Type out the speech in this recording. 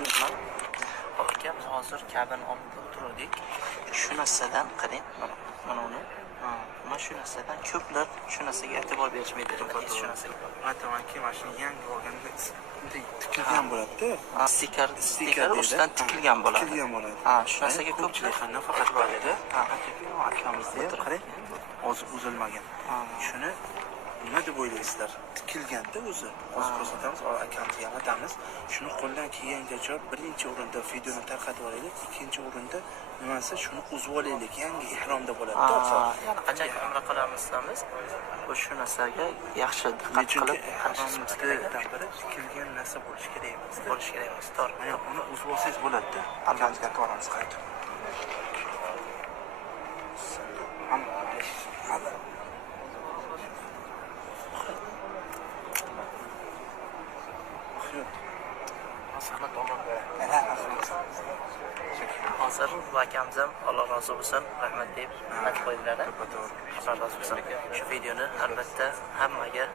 Rahmat. Aka, biz hozir kabin olib o'tirdik. Shu narsadan qarang, mana uni. Mana shu narsadan ko'plar shu narsaga e'tibor berishmaydi. Shu narsaga. Avtomatik mashina yangi olganda tikilgan bo'ladi-da. Stiker ustidan tikilgan bo'ladi. Tikilgan bo'ladi. Shu narsaga ko'pchilik nafaqat bo'ladi. Akamizda qarang, hozir uzilmagan. Shuni nima deb o'ylaysizlar? Tikilganda o'zi. Hozir ko'rsatamiz, akamizga aytamiz. Shuni qo'ldan kelgancha job birinchi o'rinda videoni tarqatib olaylik, ikkinchi o'rinda nimasi shuni uzib olaylik. Yangi ihromda bo'ladi-da. Yana qancha umra qilamiz, shu narsaga yaxshi diqqat qilib hammamizdan biri tikilgan narsa bo'lishi kerak emas. To'g'ri. Mana uni uzib olsangiz bo'ladi-da. Akamizga aytamiz qaytib. Hozir vakamiz ham Alloh rozi bo'lsin, rahmat deb aytib qo'ydilar. Alloh rozi bo'lsin. Shu videoni albatta hammaga